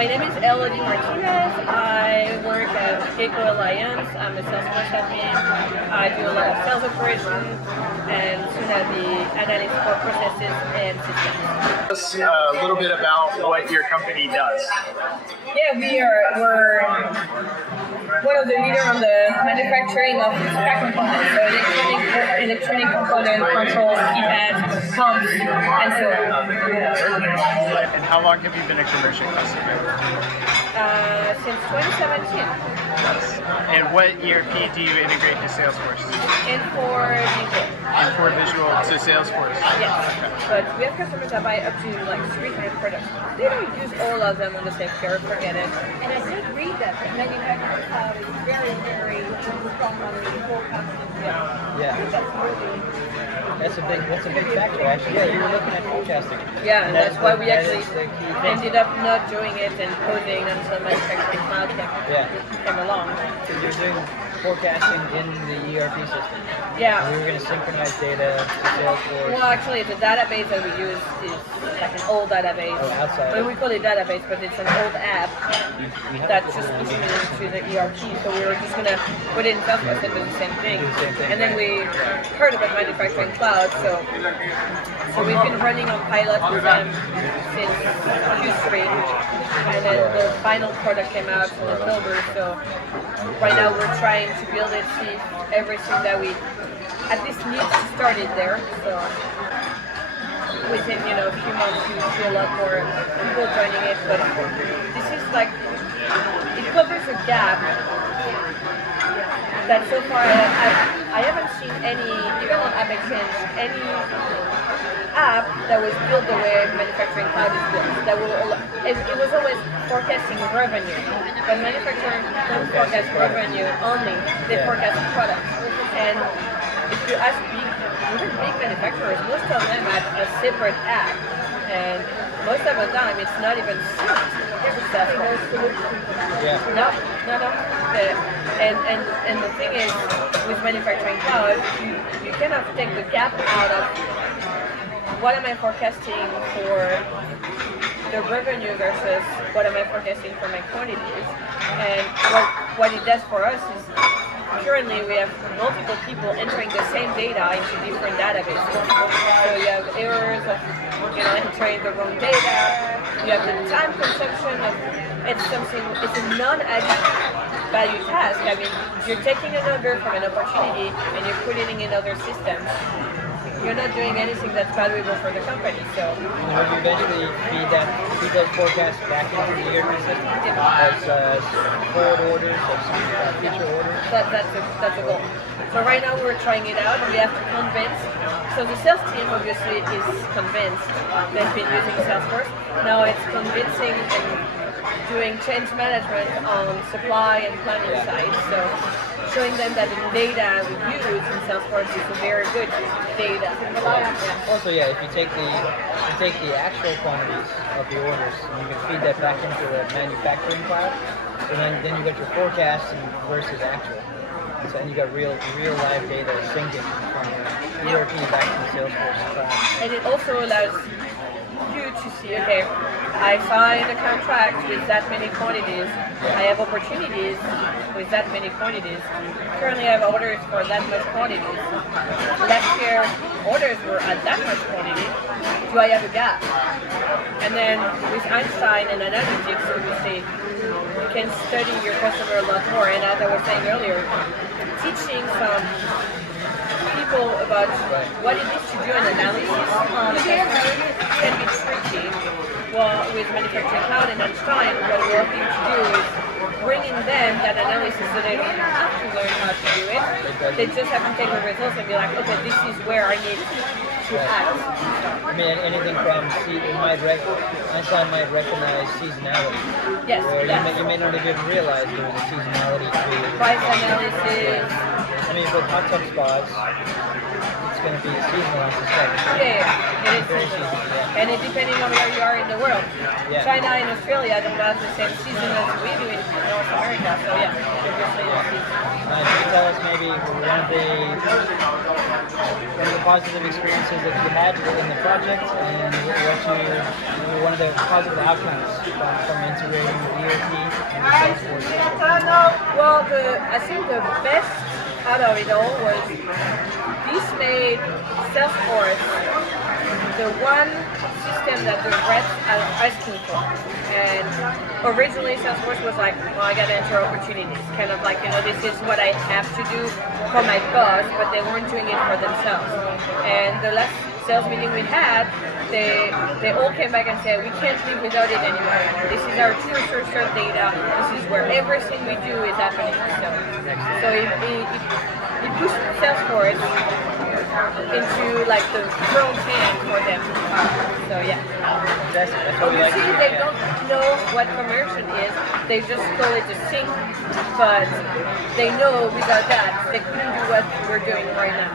my name is Elodie Martinez. I work at Gecko Alliance. I'm a Salesforce admin. I do a lot of sales operations and soon I'll be analyst for processes and systems. Tell us a little bit about what your company does. Yeah, we're one of the leaders on the manufacturing of track components, so electronic component controls, keypads, pumps, and so on. And how long have you been a Commercient Customer? Since 2017. Yes. And what ERP do you integrate to Salesforce? Infor Visual. Infor Visual to Salesforce? Yes. Okay. But we have customers that buy up to like 300 products. They don't use all of them on the same year, forget it. And I did read that Manufacturing Cloud is very, very strong on the forecasting. That's a big factor, actually. Yeah, you were looking at forecasting. Yeah, and that's why we actually ended up not doing it and coding until Manufacturing Cloud came along. So you're doing forecasting in the ERP system. Yeah. And we were going to synchronize data to Salesforce. Well, actually, the database that we use is like an old database. Oh, outside. I mean, we call it database, but it's an old app that just pushes it into the ERP. So we were just going to put it in Salesforce and do the same thing. And then we heard about Manufacturing Cloud, so we've been running on pilot with them since Q3, and then the final product came out in October. So right now we're trying to build it, see everything that we at least need to start it there. So within a few months you see a lot more people joining it, but this is like it covers a gap that so far I haven't seen any, even on AppExchange, any app that was built the way Manufacturing Cloud is built. It was always forecasting revenue, but manufacturers don't forecast revenue only, they forecast products. And if you ask even big manufacturers, most of them have a separate app, and most of the time it's not even successful. No. And the thing is, with Manufacturing Cloud, you cannot take the gap out of what am I forecasting for the revenue versus what am I forecasting for my quantities. And what it does for us is currently we have multiple people entering the same data into different databases. So you have errors of entering the wrong data, you have the time consumption of it's a non-added value task. I mean, you're taking a number from an opportunity and you're putting it in other systems. You're not doing anything that's valuable for the company. So will you eventually feed those forecasts back into the ERP system as forward orders, as future orders? That's a goal. So right now we're trying it out. We have to convince. So the sales team obviously is convinced. They've been using Salesforce. Now it's convincing and doing change management on supply and planning side. So showing them that the data we use in Salesforce is a very good data. Also, if you take the actual quantities of the orders and you can feed that back into the manufacturing cloud, and then you got your forecast versus actual. So, and you got real live data syncing from the ERP back to the Salesforce cloud. And it also allows you to see, okay, I signed a contract with that many quantities. I have opportunities with that many quantities. Currently I have orders for that much quantities. Last year orders were at that much quantity. Do I have a gap? And then with Einstein and analytics, obviously, you can study your customer a lot more. And as I was saying earlier, teaching some people about what it is to do an analysis on a customer can be tricky. Well, with Manufacturing Cloud and Einstein, what we're hoping to do is bringing them that analysis so they don't have to learn how to do it. They just have to take the results and be like, okay, this is where I need to act. I mean, anything from Einstein might recognize seasonality. Yes. Or you may not even realize there was a seasonality to price analysis. I mean, with hot tub spas, it's going to be seasonal, I suspect. Yeah, it is seasonal. And it depending on where you are in the world. China and Australia don't have the same season as we do in North America, so obviously can you tell us maybe one of the positive experiences that you had within the project, and one of the positive outcomes from integrating the ERP and the Salesforce system. Well, I think the best out of it all was this made Salesforce the one system that the reps are asking for. And originally Salesforce was like, well, I gotta enter opportunities. Kind of like, this is what I have to do for my boss, but they weren't doing it for themselves. And the last sales meeting we had, they all came back and said, we can't live without it anymore. This is our true source of data. This is where everything we do is happening. So it pushed Salesforce into like the front end for them. So yeah. That's what we like to Obviously hear, they yeah. don't know what Commercient is. They just call it a sync, but they know without that they couldn't do what we're doing right now.